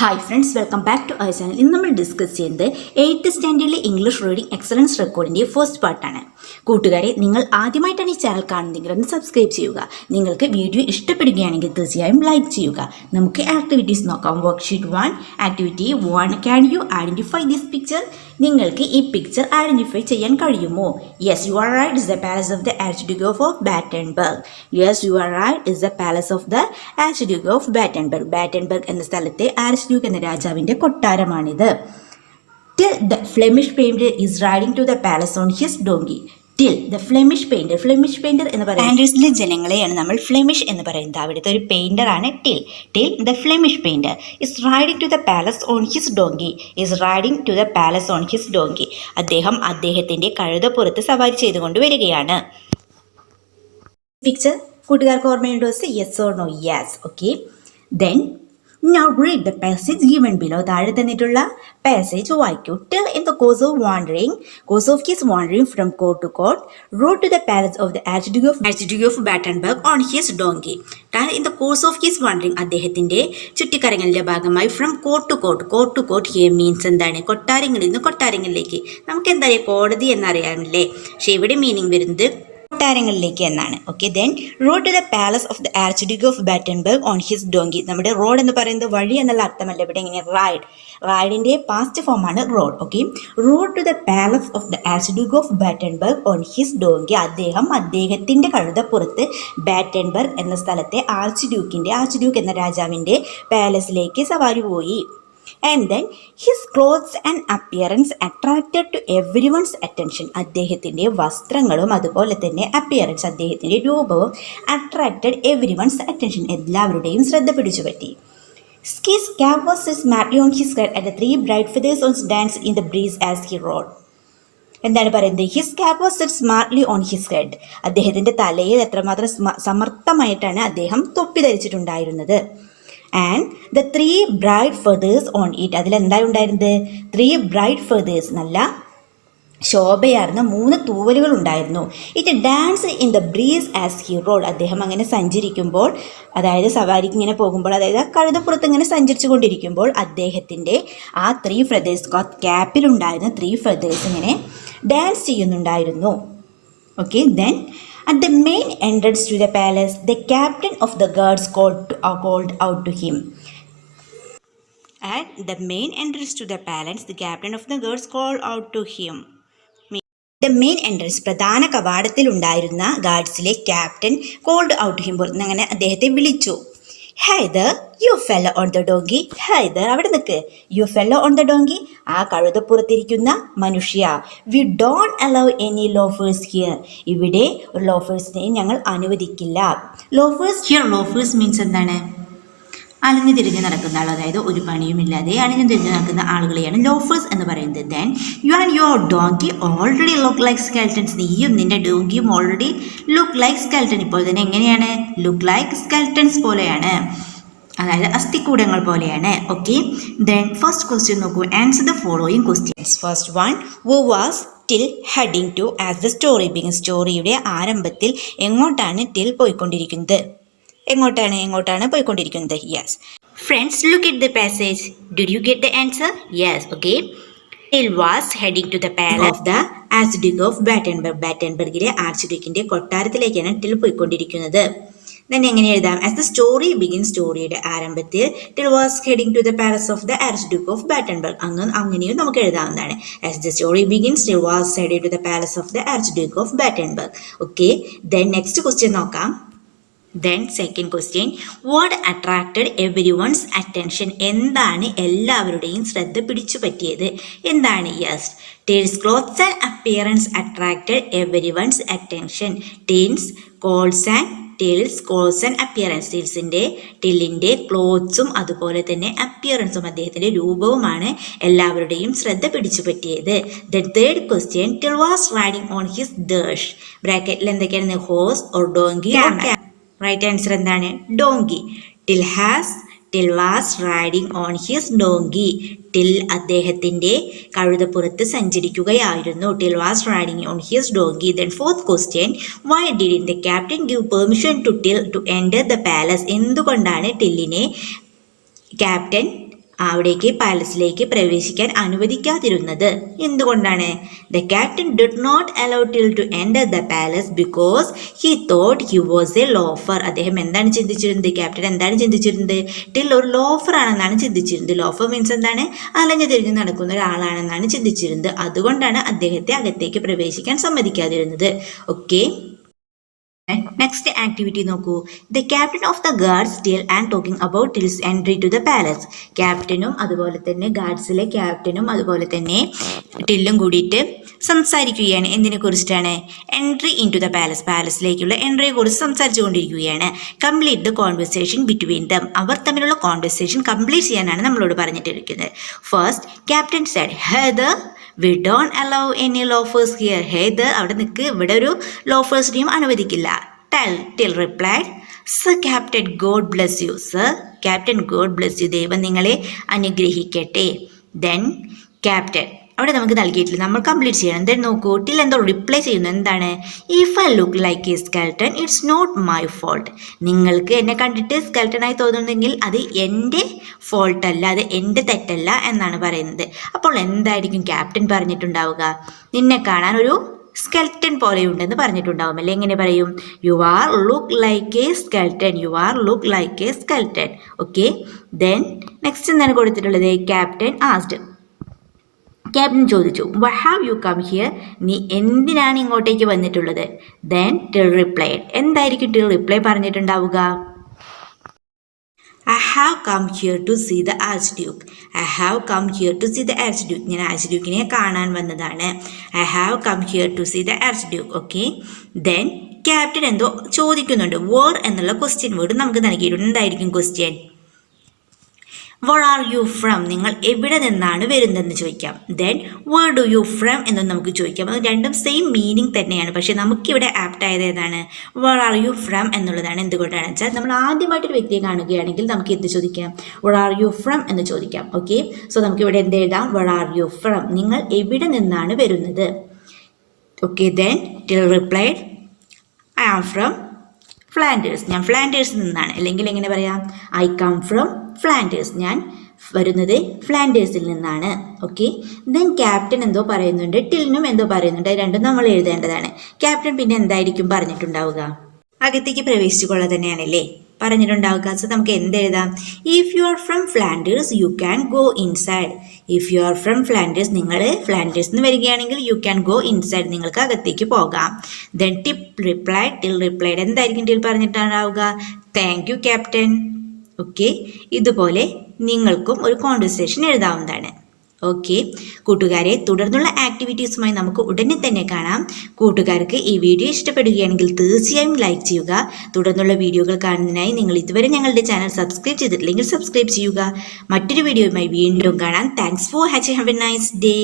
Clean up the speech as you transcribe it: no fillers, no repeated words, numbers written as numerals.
Hi friends, welcome back to our channel. ഇന്ന് നമ്മൾ discuss ചെയ്യുന്നത് 8th സ്റ്റാൻഡേർഡിലെ ഇംഗ്ലീഷ് റീഡിംഗ് എക്സലൻസ് റെക്കോർഡിൻ്റെ ഫസ്റ്റ് പാർട്ടാണ്. കൂട്ടുകാരെ, നിങ്ങൾ ആദ്യമായിട്ടാണ് ഈ ചാനൽ കാണുന്നതെങ്കിൽ ഒന്ന് സബ്സ്ക്രൈബ് ചെയ്യുക. നിങ്ങൾക്ക് വീഡിയോ ഇഷ്ടപ്പെടുകയാണെങ്കിൽ തീർച്ചയായും ലൈക്ക് ചെയ്യുക. നമുക്ക് ആക്ടിവിറ്റീസ് നോക്കാം. Worksheet 1, activity 1. Can you identify this picture? നിങ്ങൾക്ക് ഈ പിക്ചർ ഐഡൻറ്റിഫൈ ചെയ്യാൻ കഴിയുമോ? Yes, you are right. Is the palace of the archduke of Battenberg. Yes, you are right. Is the palace of the archduke of Battenberg. Battenberg എന്ന സ്ഥലത്തെ archduke എന്ന രാജാവിൻ്റെ കൊട്ടാരമാണിത്. Till the Flemish painter is riding to the palace on his donkey. Till the Flemish painter എന്ന് പറയുന്നത് ആൻഡേഴ്സിലെ ജനങ്ങളെയാണ് നമ്മൾ Flemish എന്ന് പറയുന്നത്. അവിടുത്തെ ഒരു പെയിന്റർ ആണ് till the Flemish painter is riding to the palace on his donkey. is riding to the palace on his donkey. അദ്ദേഹം അദ്ദേഹത്തിന്റെ കഴുതപ്പുറത്ത് സവാരി ചെയ്തുകൊണ്ട് വരികയാണ്. പിക്ചർ കൂട്ടുകാർക്ക് ഓർമ്മയുണ്ടോ? Yes or no? Yes. Okay, then now read the passage given below. താഴെ തന്നിട്ടുള്ള പാസേജ് വായിക്കൂ. Till in the course of his wandering from court to court, rode to the palace of the Archduke of Battenberg on his donkey. In the course of his wandering, അദ്ദേഹത്തിന്റെ ചുറ്റിക്കറങ്ങലിന്റെ ഭാഗമായി from court to court here means എന്താണ്? കൊട്ടാരങ്ങളിൽ നിന്ന് കൊട്ടാരങ്ങളിലേക്ക്. നമുക്ക് എന്താ കോടതി എന്നറിയാമല്ലേ? പക്ഷെ ഇവിടെ meaning വരുന്നത് കൊട്ടാരങ്ങളിലേക്ക് എന്നാണ്. Okay, then rode to the palace of the archduke of Battenberg on his donkey. നമ്മുടെ റോഡ് എന്ന് പറയുന്നത് വഴി എന്നുള്ള അർത്ഥമല്ല, ഇവിടെ ഇങ്ങനെ റൈഡിന്റെ പാസ്റ്റ് ഫോം ആണ് rode. Okay, rode to the palace of the archduke of Battenberg on his donkey. അദ്ദേഹത്തിന്റെ കഴുതപ്പുറത്ത് ബാറ്റൻബർഗ് എന്ന സ്ഥലത്തെ ആർച്ച്ഡ്യൂക്ക് എന്ന രാജാവിന്റെ പാലസിലേക്ക് സവാരി പോയി. And then his clothes and appearance attracted to everyone's attention. അദ്ദേഹത്തിൻ്റെ വസ്ത്രങ്ങളും അതുപോലെ തന്നെ അപ്പിയറൻസ്, അദ്ദേഹത്തിൻ്റെ രൂപവും attracted everyone's attention. എല്ലാവരുടെയും ശ്രദ്ധ പിടിച്ചുപറ്റി. His cap was smartly on his head and the 3 bright feathers danced in the breeze as he rode. എന്താണ് പറയുന്നത്? His cap was set smartly on his head. അദ്ദേഹത്തിൻ്റെ തലയിൽ എത്രമാത്രം സമർത്ഥമായിട്ടാണ് അദ്ദേഹം തൊപ്പി ധരിച്ചിട്ടുണ്ടായിരുന്നത്. And the 3 bright feathers on it. അതിലെന്തായി ഉണ്ടായിരുന്നത്? 3 bright feathers, നല്ല ശോഭയാർന്ന 3 തൂവലുകൾ ഉണ്ടായിരുന്നു. It dance in the breeze as he rode. അദ്ദേഹം അങ്ങനെ സഞ്ചരിക്കുമ്പോൾ, അതായത് സവാരിക്ക് ഇങ്ങനെ പോകുമ്പോൾ, അതായത് കഴുതപ്പുറത്ത് ഇങ്ങനെ സഞ്ചരിച്ചു കൊണ്ടിരിക്കുമ്പോൾ അദ്ദേഹത്തിൻ്റെ ആ 3 feathers, ക്യാപ്പിലുണ്ടായിരുന്ന 3 feathers ഇങ്ങനെ ഡാൻസ് ചെയ്യുന്നുണ്ടായിരുന്നു. Okay, then at the main entrance to the palace, the captain of the guards called out to him. At the main entrance to the palace, the captain of the guards called out to him. The main entrance, പ്രധാന കവാടത്തിൽ ഉണ്ടായിരുന്ന ഗാർഡ്സിലെ captain called out to him. അങ്ങനെ അദ്ദേഹത്തെ വിളിച്ചു. Hey there, you fellow on the donkey. Hey there, അവിടെ നിൽക്ക്. You fellow on the donkey, ആ കഴുതപ്പുറത്തിരിക്കുന്ന മനുഷ്യ. We don't allow any loafers here. ഇവിടെ ഒരു ലോഫേഴ്സിനെയും ഞങ്ങൾ അനുവദിക്കില്ല. ലോഫേഴ്സ് മീൻസ് എന്താണ്? അണിഞ്ഞു തിരിഞ്ഞ് നടക്കുന്ന ആൾ, അതായത് ഒരു പണിയുമില്ലാതെ അണിഞ്ഞു തിരിഞ്ഞ് നടക്കുന്ന ആളുകളെയാണ് ലോഫേഴ്സ് എന്ന് പറയുന്നത്. Then you and your donkey already look like skeletons. നീയും നിന്റെ ഡോങ്കിയും ഓൾറെഡി ലുക്ക് ലൈക്ക് സ്കെൽട്ടൻ. ഇപ്പോൾ തന്നെ എങ്ങനെയാണ്? ലുക്ക് ലൈക്ക് സ്കെൽട്ടൻസ് പോലെയാണ്, അതായത് അസ്ഥിക്കൂടങ്ങൾ പോലെയാണ്. ഓക്കെ, ദെൻ ഫസ്റ്റ് ക്വസ്റ്റ്യൻ നോക്കൂ. Answer the following questions. First one, who was Till heading to as the story begin. സ്റ്റോറിയുടെ ആരംഭത്തിൽ എങ്ങോട്ടാണ് ടിൽ പോയിക്കൊണ്ടിരിക്കുന്നത്? എങ്ങോട്ടാണ് പോയിക്കൊണ്ടിരിക്കുന്നത്? Yes. Friends, look at the passage. Did you get the answer? Yes. Okay, Till was heading to the palace of the archduke of Battenberg. ബാറ്റൻബർഗിലെ ആർച്ച്ഡ്യൂക്കിന്റെ കൊട്ടാരത്തിലേക്കാണ് Till പോയിക്കൊണ്ടിരിക്കുന്നത്. then എങ്ങനെ എഴുതാം? As the story begin. സ്റ്റോറിയുടെ ആരംഭത്തിൽ till was heading to the palace of the archduke of Battenberg. അങ്ങനെയും നമുക്ക് എഴുതാവുന്നതാണ്. As the story begins Til was heading to the palace of the archduke of Battenberg. Okay, then next question നോക്കാം. Then second question, what attracted everyone's attention? എന്താണ് എല്ലാവരുടെയും ശ്രദ്ധ പിടിച്ചു പറ്റിയത്? എന്താണ്? Yes, Till's clothes and appearance attracted everyone's attention. Till's clothes and appearance. ടില്ലിൻ്റെ ക്ലോത്ത്സും അതുപോലെ തന്നെ അപ്പിയറൻസും, അദ്ദേഹത്തിൻ്റെ രൂപവുമാണ് എല്ലാവരുടെയും ശ്രദ്ധ പിടിച്ചു പറ്റിയത്. The third question, Till was riding on his dash. ബ്രാക്കറ്റിൽ എന്തൊക്കെയാണ്? Horse or donkey. Right answer എന്താണ്? Donkey. Till was riding on his donkey. Till അദ്ദേഹത്തിൻ്റെ കഴുതപ്പുറത്ത് സഞ്ചരിക്കുകയായിരുന്നു. Till was riding on his donkey. Then fourth question, why did the captain give permission to Till to enter the palace. എന്തുകൊണ്ടാണ് ടില്ലിനെ captain അവിടേക്ക് പാലസിലേക്ക് പ്രവേശിക്കാൻ അനുവദിക്കാതിരുന്നത്. എന്തുകൊണ്ടാണ്? The captain did not allow Til to enter the palace because he thought he was a loafer. അദ്ദേഹം എന്താണ് ചിന്തിച്ചിരുന്നത്? Captain എന്താണ് ചിന്തിച്ചിരുന്നത്? Till ഒരു ലോഫർ ആണെന്നാണ് ചിന്തിച്ചിരുന്നത്. ലോഫർ മീൻസ് എന്താണ്? അലഞ്ഞു തിരിഞ്ഞ് നടക്കുന്ന ഒരാളാണെന്നാണ് ചിന്തിച്ചിരുന്നത്. അതുകൊണ്ടാണ് അദ്ദേഹത്തെ അകത്തേക്ക് പ്രവേശിക്കാൻ സമ്മതിക്കാതിരുന്നത്. ഓക്കെ, നെക്സ്റ്റ് ആക്ടിവിറ്റി നോക്കൂ. The captain of the guards Till and talking about Till's entry to the palace. ക്യാപ്റ്റനും അതുപോലെ തന്നെ ഗാർഡ്സിലെ ക്യാപ്റ്റനും അതുപോലെ തന്നെ ടില്ലും കൂടിയിട്ട് സംസാരിക്കുകയാണ്. എന്തിനെ കുറിച്ചിട്ടാണ്? Entry into the palace, പാലസിലേക്കുള്ള എൻട്രിയെ കുറിച്ച് സംസാരിച്ചു കൊണ്ടിരിക്കുകയാണ്. Complete the conversation between them. അവർ തമ്മിലുള്ള കോൺവെർസേഷൻ കംപ്ലീറ്റ് ചെയ്യാനാണ് നമ്മളോട് പറഞ്ഞിട്ടിരിക്കുന്നത്. First captain said, hey there we don't allow any loafers here. Hey there അവിടെ നിൽക്ക്, ഇവിടെ ഒരു ലോഫേഴ്സിനെയും അനുവദിക്കില്ല. Till replied, sir captain God bless you. Sir captain God bless you. ദൈവം നിങ്ങളെ അനുഗ്രഹിക്കട്ടെ. ദെൻ ക്യാപ്റ്റൻ അവിടെ നമുക്ക് നൽകിയിട്ടില്ല, നമ്മൾ കംപ്ലീറ്റ് ചെയ്യണം. ദെൻ നോക്കൂ, ടിൽ എന്തോ റിപ്ലൈ ചെയ്യുന്നു. എന്താണ്? If I look like a skeleton it's not my fault. നിങ്ങൾക്ക് എന്നെ കണ്ടിട്ട് സ്കെൽട്ടനായി തോന്നുന്നെങ്കിൽ അത് എൻ്റെ ഫോൾട്ട് അല്ല, അത് എൻ്റെ തെറ്റല്ല എന്നാണ് പറയുന്നത്. അപ്പോൾ എന്തായിരിക്കും ക്യാപ്റ്റൻ പറഞ്ഞിട്ടുണ്ടാവുക? നിന്നെ കാണാൻ ഒരു സ്കെൽട്ടൻ പോലെയുണ്ടെന്ന് പറഞ്ഞിട്ടുണ്ടാവും അല്ലേ? എങ്ങനെ പറയും? You are look like a skeleton. You are look like a skeleton. Okay, then next എന്താണ് കൊടുത്തിട്ടുള്ളത്? Captain asked. ക്യാപ്റ്റൻ ചോദിച്ചു, why have you come here? നീ എന്തിനാണ് ഇങ്ങോട്ടേക്ക് വന്നിട്ടുള്ളത്? Then till replied. എന്തായിരിക്കും ടിൽ റിപ്ലൈ പറഞ്ഞിട്ടുണ്ടാവുക? I have come here to see the Archduke. I have come here to see the Archduke. ഞാൻ ആർച്ച്ഡ്യൂക്കിനെ കാണാൻ വന്നതാണ്. I have come here to see the Archduke. Okay, then captain എന്തോ ചോദിക്കുന്നുണ്ട്. Where എന്നുള്ള question word നമുക്ക് നൽകിയിട്ടുണ്ട്. എന്തായിരിക്കും question? Where are you from? നിങ്ങൾ എവിടെ നിന്നാണ് വരുന്നതെന്ന് ചോദിക്കാം. Then where do you from എന്ന് നമുക്ക് ചോദിക്കാം. അത് രണ്ടും സെയിം മീനിങ് തന്നെയാണ്, പക്ഷേ നമുക്കിവിടെ ആപ്റ്റ് ആയത് ഏതാണ്? വേർ ആർ യു ഫ്രം എന്നുള്ളതാണ്. എന്തുകൊണ്ടാണെന്ന് വെച്ചാൽ നമ്മൾ ആദ്യമായിട്ടൊരു വ്യക്തിയെ കാണുകയാണെങ്കിൽ നമുക്ക് എന്ത് ചോദിക്കാം? വേർ ആർ യു ഫ്രം എന്ന് ചോദിക്കാം. ഓക്കെ, സോ നമുക്കിവിടെ എന്ത് എഴുതാം? വേർ ആർ യു ഫ്രം, നിങ്ങൾ എവിടെ നിന്നാണ് വരുന്നത്. Okay, then till replied, I am from Flanders. ഞാൻ ഫ്ലാൻഡേഴ്സിൽ നിന്നാണ്. അല്ലെങ്കിൽ എങ്ങനെ പറയാം? I come from Flanders. ഞാൻ വരുന്നത് ഫ്ലാൻഡേഴ്സിൽ നിന്നാണ്. ഓക്കെ, ദെൻ ക്യാപ്റ്റൻ എന്തോ പറയുന്നുണ്ട്, ടിലിനും എന്തോ പറയുന്നുണ്ട്. രണ്ടും നമ്മൾ എഴുതേണ്ടതാണ്. ക്യാപ്റ്റൻ പിന്നെ എന്തായിരിക്കും പറഞ്ഞിട്ടുണ്ടാവുക? അകത്തേക്ക് പ്രവേശിച്ചു കൊള്ളുക തന്നെയാണല്ലേ പറഞ്ഞിട്ടുണ്ടാവുക. സോ നമുക്ക് എന്തെഴുതാം? If you are from Flanders you can go inside. If you are from Flanders, നിങ്ങൾ ഫ്ലാൻഡേഴ്സിൽ നിന്ന് വരികയാണെങ്കിൽ യു ക്യാൻ ഗോ ഇൻസൈഡ്, നിങ്ങൾക്ക് അകത്തേക്ക് പോകാം. Then till replied. എന്തായിരിക്കും ടിൽ പറഞ്ഞിട്ടുണ്ടാവുക? Thank you captain. ഓക്കെ, ഇതുപോലെ നിങ്ങൾക്കും ഒരു കോൺവെർസേഷൻ എഴുതാവുന്നതാണ്. ഓക്കെ കൂട്ടുകാരെ, തുടർന്നുള്ള ആക്ടിവിറ്റീസുമായി നമുക്ക് ഉടനെ തന്നെ കാണാം. കൂട്ടുകാർക്ക് ഈ വീഡിയോ ഇഷ്ടപ്പെടുകയാണെങ്കിൽ തീർച്ചയായും ലൈക്ക് ചെയ്യുക. തുടർന്നുള്ള വീഡിയോകൾ കാണുന്നതിനായി നിങ്ങൾ ഇതുവരെ ഞങ്ങളുടെ ചാനൽ സബ്സ്ക്രൈബ് ചെയ്തിട്ടില്ലെങ്കിൽ സബ്സ്ക്രൈബ് ചെയ്യുക. മറ്റൊരു വീഡിയോയുമായി വീണ്ടും കാണാം. Thanks for watching. Have A nice day.